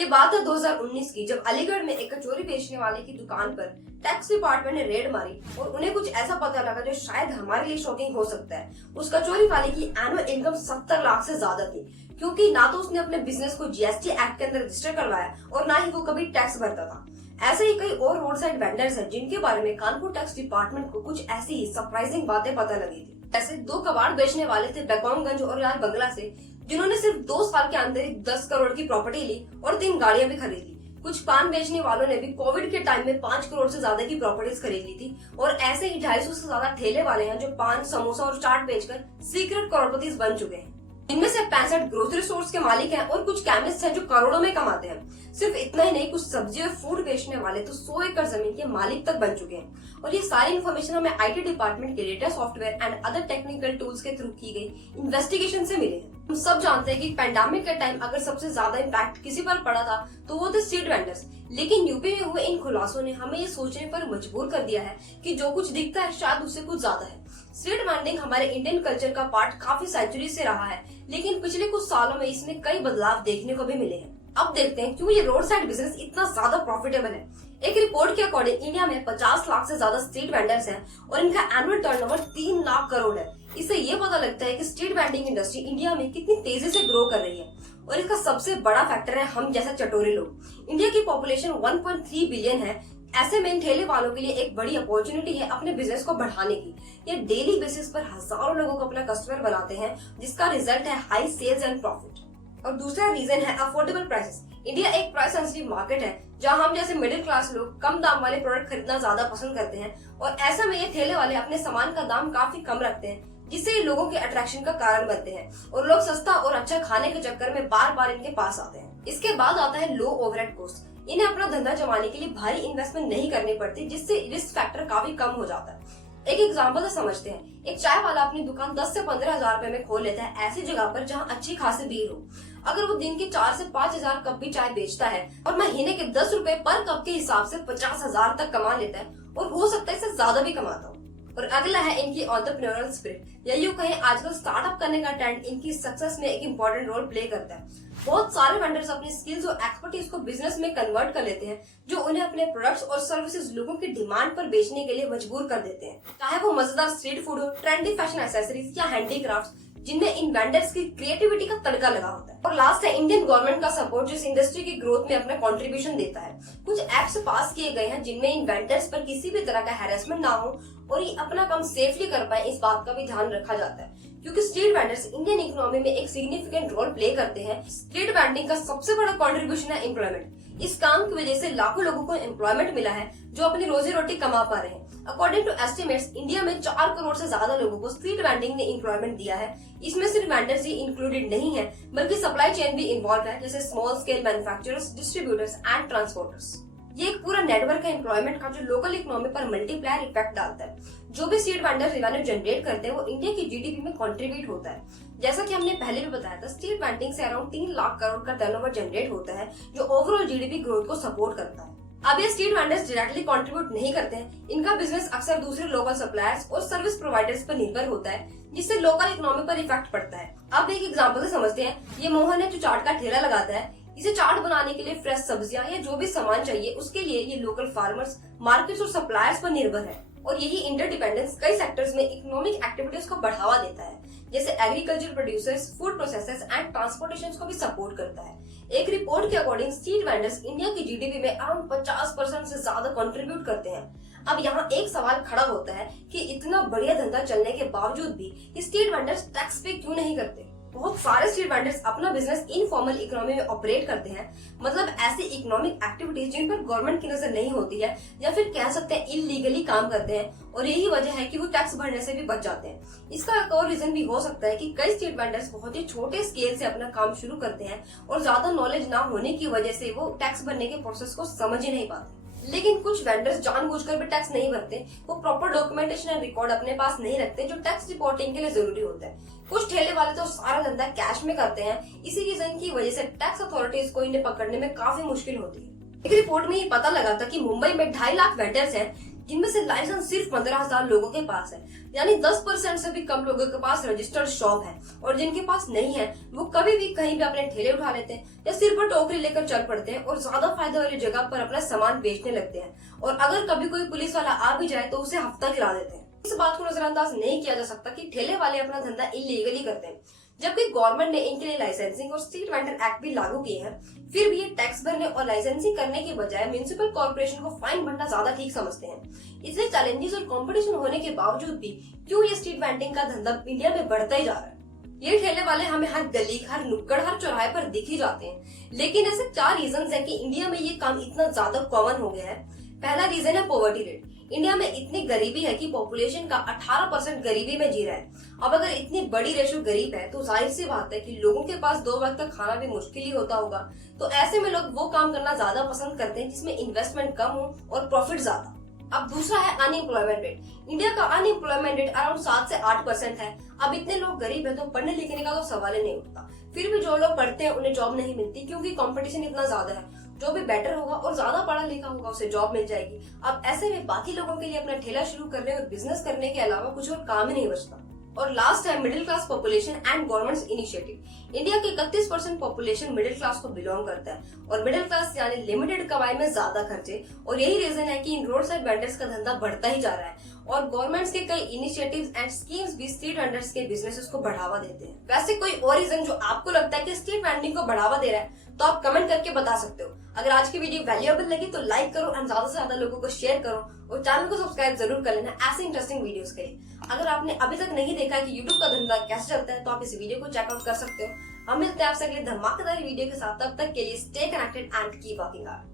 ये बात है 2019 की, जब अलीगढ़ में एक कचौरी बेचने वाले की दुकान पर टैक्स डिपार्टमेंट ने रेड मारी और उन्हें कुछ ऐसा पता लगा जो शायद हमारे लिए शॉकिंग हो सकता है। उस कचौरी वाले की एनुअल इनकम 70 लाख से ज्यादा थी, क्योंकि ना तो उसने अपने बिजनेस को जीएसटी एक्ट के अंदर रजिस्टर करवाया और ना ही वो कभी टैक्स भरता था। ऐसे ही कई और रोड साइड वेंडर्स हैं जिनके बारे में कानपुर टैक्स डिपार्टमेंट को कुछ ऐसी ही सरप्राइजिंग बातें पता लगी थी। ऐसे दो कबाड़ बेचने वाले थे बेगमगंज और लाल बंगला से, जिन्होंने सिर्फ 2 साल के अंदर ही 10 करोड़ की प्रॉपर्टी ली और 3 गाड़ियां भी खरीदी। कुछ पान बेचने वालों ने भी कोविड के टाइम में 5 करोड़ से ज्यादा की प्रॉपर्टीज खरीद ली थी। और ऐसे ही 250 से ज्यादा ठेले वाले हैं जो पान, समोसा और चाट बेचकर सीक्रेट करोड़पति बन चुके हैं। इनमें से 65 ग्रोसरी स्टोर्स के मालिक हैं और कुछ केमिस्ट हैं जो करोड़ों में कमाते हैं। सिर्फ इतना ही नहीं, कुछ सब्जी और फूड बेचने वाले तो 100 एकड़ जमीन के मालिक तक बन चुके हैं। और ये सारी इन्फॉर्मेशन हमें आईटी डिपार्टमेंट के data software and other technical tools के थ्रू की गई इन्वेस्टिगेशन से मिले हैं। हम सब जानते हैं कि पैंडेमिक के टाइम अगर सबसे ज्यादा इम्पैक्ट किसी पर पड़ा था तो वो थे स्ट्रीट वेंडर्स। लेकिन यूपी में हुए इन खुलासों ने हमें ये सोचने पर मजबूर कर दिया है कि जो कुछ दिखता है शायद उससे कुछ ज्यादा है। स्ट्रीट वेंडिंग हमारे इंडियन कल्चर का पार्ट काफी सेंचुरी से रहा है, लेकिन पिछले कुछ सालों में इसमें कई बदलाव देखने को भी मिले हैं। अब देखते हैं क्यों ये रोड साइड बिजनेस इतना ज्यादा प्रॉफिटेबल है। एक रिपोर्ट के अकॉर्डिंग इंडिया में 50 लाख से ज्यादा स्ट्रीट वेंडर्स हैं और इनका एनुअल टर्नओवर 3 लाख करोड़ है। इससे ये पता लगता है कि स्ट्रीट वेंडिंग इंडस्ट्री इंडिया में कितनी तेजी से ग्रो कर रही है। और इसका सबसे बड़ा फैक्टर है हम जैसे चटोरे लोग। इंडिया की पॉपुलेशन 1.3 बिलियन है। ऐसे में इन ठेले वालों के लिए एक बड़ी अपॉर्चुनिटी है अपने बिजनेस को बढ़ाने की। ये डेली बेसिस पर हजारों लोगों को अपना कस्टमर बनाते हैं, जिसका रिजल्ट है हाई सेल्स एंड प्रॉफिट। और दूसरा रीजन है अफोर्डेबल प्राइसेस। इंडिया एक प्राइस सेंसिटिव मार्केट है, जहां हम जैसे मिडिल क्लास लोग कम दाम वाले प्रोडक्ट खरीदना ज्यादा पसंद करते हैं। और ऐसा में ये ठेले वाले अपने सामान का दाम काफी कम रखते हैं, जिससे ये लोगों के अट्रैक्शन का कारण बनते हैं और लोग सस्ता और अच्छा खाने के चक्कर में बार बार इनके पास आते हैं। इसके बाद आता है लो ओवरहेड कॉस्ट। इन्हें अपना धंधा जमाने के लिए भारी इन्वेस्टमेंट नहीं करनी पड़ती, जिससे रिस्क फैक्टर काफी कम हो जाता है। एक एग्जांपल से समझते हैं। एक चाय वाला अपनी दुकान 10 से 15 हजार रुपए में खोल लेता है ऐसी जगह पर जहां अच्छी खासी भीड़ हो। अगर वो दिन के 4 से 5 हजार कप भी चाय बेचता है और महीने के 10 रुपए पर कप के हिसाब से 50 हजार तक कमा लेता है, और हो सकता है इससे ज्यादा भी कमाता हो। और अगला है इनकी एंटरप्रेन्योरियल स्पिरिट, या यूं कहें आजकल स्टार्टअप करने का ट्रेंड इनकी सक्सेस में एक इम्पोर्टेंट रोल प्ले करता है। बहुत सारे वेंडर्स अपनी स्किल्स और एक्सपर्टीज को बिजनेस में कन्वर्ट कर लेते हैं, जो उन्हें अपने प्रोडक्ट्स और सर्विसेज लोगों की डिमांड पर बेचने के लिए मजबूर कर देते हैं। चाहे वो मजेदार स्ट्रीट फूड हो, ट्रेंडी फैशन एक्सेसरीज या हैंडीक्राफ्ट्स, जिनमें इन वेंडर्स की क्रिएटिविटी का तड़का लगा होता है। और लास्ट है इंडियन गवर्नमेंट का सपोर्ट, जिस इंडस्ट्री की ग्रोथ में अपना कंट्रीब्यूशन देता है। कुछ एक्ट्स पास किए गए हैं जिनमें इन वेंडर्स पर किसी भी तरह का हैरेसमेंट ना हो और ये अपना काम सेफली कर पाए, इस बात का भी ध्यान रखा जाता है। क्योंकि स्ट्रीट वेंडर्स इंडियन इकोनॉमी में एक सिग्निफिकेंट रोल प्ले करते हैं। स्ट्रीट वेंडिंग का सबसे बड़ा कंट्रीब्यूशन है एम्प्लॉयमेंट। इस काम की वजह से लाखों लोगों को एम्प्लॉयमेंट मिला है, जो अपनी रोजी रोटी कमा पा रहे हैं। अकॉर्डिंग टू एस्टिमेट्स, इंडिया में 4 करोड़ से ज्यादा लोगों को स्ट्रीट वेंडिंग ने एम्प्लॉयमेंट दिया है। इसमें सिर्फ वेंडर्स ही इंक्लूडेड नहीं है, बल्कि सप्लाई चेन भी इन्वॉल्व है, जैसे small scale manufacturers, distributors and transporters. ये एक पूरा नेटवर्क है एम्प्लॉयमेंट का, जो लोकल इकोनॉमी पर मल्टीप्लायर इफेक्ट डालता है। जो भी स्ट्रीट वेंडर रेवेन्यू जनरेट करते हैं वो इंडिया की जीडीपी में कंट्रीब्यूट होता है। जैसा कि हमने पहले भी बताया था, स्ट्रीट वेंडिंग से अराउंड 3 लाख करोड़ का टर्नओवर जनरेट होता है, जो ओवरऑल जीडीपी ग्रोथ को सपोर्ट करता है। अब ये स्ट्रीट वेंडर्स डायरेक्टली कंट्रीब्यूट नहीं करते हैं। इनका बिजनेस अक्सर दूसरे लोकल सप्लायर्स और सर्विस प्रोवाइडर्स पर निर्भर होता है, जिससे लोकल इकोनॉमी पर इफेक्ट पड़ता है। अब एक एग्जांपल से समझते हैं। ये मोहन है जो चाट का ठेला लगाता है। इसे चाट बनाने के लिए फ्रेश सब्जियां या जो भी सामान चाहिए, उसके लिए ये लोकल फार्मर्स, मार्केट्स और सप्लायर्स पर निर्भर है। और यही इंटरडिपेंडेंस कई सेक्टर्स में इकोनॉमिक एक्टिविटीज को बढ़ावा देता है, जैसे agriculture producers, food processors and transportation को भी सपोर्ट करता है। एक रिपोर्ट के अकॉर्डिंग स्ट्रीट वेंडर्स इंडिया की जीडीपी में अराउंड 50% से ज्यादा कंट्रीब्यूट करते हैं। अब यहाँ एक सवाल खड़ा होता है कि इतना बढ़िया धंधा चलने के बावजूद भी स्ट्रीट वेंडर्स टैक्स पे क्यों नहीं करते। बहुत सारे स्ट्रीट वेंडर्स अपना बिजनेस इनफॉर्मल इकोनॉमी में ऑपरेट करते हैं, मतलब ऐसी इकोनॉमिक एक्टिविटीज जिन पर गवर्नमेंट की नजर नहीं होती है, या फिर कह सकते हैं इलीगली काम करते हैं। और यही वजह है कि वो टैक्स भरने से भी बच जाते हैं। इसका एक और रीजन भी हो सकता है कि कई स्ट्रीट वेंडर्स बहुत ही छोटे स्केल से अपना काम शुरू करते हैं और ज्यादा नॉलेज ना होने की वजह से वो टैक्स भरने के प्रोसेस को समझ ही नहीं पाते। लेकिन कुछ वेंडर्स जानबूझकर भी टैक्स नहीं भरते। वो प्रॉपर डॉक्यूमेंटेशन एंड रिकॉर्ड अपने पास नहीं रखते, जो टैक्स रिपोर्टिंग के लिए जरूरी होता है। कुछ ठेले वाले तो सारा धंधा कैश में करते हैं। इसी रीजन की वजह से टैक्स अथॉरिटीज को इन्हें पकड़ने में काफी मुश्किल होती है। एक रिपोर्ट में ये पता लगा था कि मुंबई में 2.5 लाख वेंडर्स हैं, जिनमें से लाइसेंस सिर्फ 15,000 लोगों के पास है, यानी 10% से भी कम लोगों के पास रजिस्टर्ड शॉप है। और जिनके पास नहीं है वो कभी भी कहीं भी अपने ठेले उठा लेते हैं या सिर पर टोकरी लेकर चल पड़ते हैं और ज्यादा फायदे वाली जगह पर अपना सामान बेचने लगते हैं। और अगर कभी कोई पुलिस वाला आ भी जाए तो उसे हफ्ता गिरा देते हैं। इस बात को नजरअंदाज नहीं किया जा सकता कि ठेले वाले अपना धंधा इलीगली करते हैं, जबकि गवर्नमेंट ने इनके लिए लाइसेंसिंग और स्ट्रीट वेंडर एक्ट भी लागू किए हैं। फिर भी ये टैक्स भरने और लाइसेंसिंग करने के बजाय म्युनिसिपल कॉर्पोरेशन को फाइन भरना ज्यादा ठीक समझते हैं। इसलिए चैलेंजेस और कंपटीशन होने के बावजूद भी क्यों ये स्ट्रीट वेंडिंग का धंधा इंडिया में बढ़ता ही जा रहा है। ये ठेले वाले हमें हर गली, हर नुक्कड़, हर चौराहे पर दिख ही जाते हैं। लेकिन ऐसे 4 रीजन है कि इंडिया में ये काम इतना ज्यादा कॉमन हो गया है। पहला रीजन है पॉवर्टी रेट। इंडिया में इतनी गरीबी है कि पॉपुलेशन का 18% गरीबी में जी रहा है। अब अगर इतनी बड़ी रेशो गरीब है तो जाहिर सी बात है कि लोगों के पास 2 वक्त का खाना भी मुश्किल ही होता होगा। तो ऐसे में लोग वो काम करना ज्यादा पसंद करते हैं जिसमें इन्वेस्टमेंट कम हो और प्रॉफिट ज्यादा। अब दूसरा है अनएम्प्लॉयमेंट रेट। इंडिया का अनएम्प्लॉयमेंट रेट अराउंड 7 से 8% है। अब इतने लोग गरीब है तो पढ़ने लिखने का तो सवाल ही नहीं उठता। फिर भी जो लोग पढ़ते हैं उन्हें जॉब नहीं मिलती क्योंकि कंपटीशन इतना ज्यादा है। जो भी बेटर होगा और ज्यादा पढ़ा लिखा होगा उसे जॉब मिल जाएगी। अब ऐसे में बाकी लोगों के लिए अपना ठेला शुरू करने और बिजनेस करने के अलावा कुछ और काम ही नहीं बचता। और लास्ट है middle class population and government initiative. India के 31% पॉपुलेशन मिडिल क्लास को बिलोंग करता है और मिडिल क्लास यानी लिमिटेड कमाई में ज्यादा खर्चे। और यही रीजन है कि इन रोड साइड वेंडर्स का धंधा बढ़ता ही जा रहा है। और गवर्नमेंट्स के कई इनिशिएटिव्स एंड स्कीम्स भी स्ट्रीट वेंडर्स के बिजनेसेस को बढ़ावा देते हैं। वैसे कोई और रीजन जो आपको लगता है कि स्ट्रीट वेंडिंग को बढ़ावा दे रहा है तो आप कमेंट करके बता सकते हो। अगर आज की वीडियो वैल्यूएबल लगी तो लाइक करो और ज्यादा से ज्यादा लोगों को शेयर करो और चैनल को सब्सक्राइब जरूर कर लेना ऐसे इंटरेस्टिंग वीडियोस के लिए। अगर आपने अभी तक नहीं देखा कि यूट्यूब का धंधा कैसे चलता है तो आप इस वीडियो को चेकआउट कर सकते हो। हम मिलते हैं आपसे अगले धमाकेदार वीडियो के साथ। तब तक के लिए stay connected and keep working hard.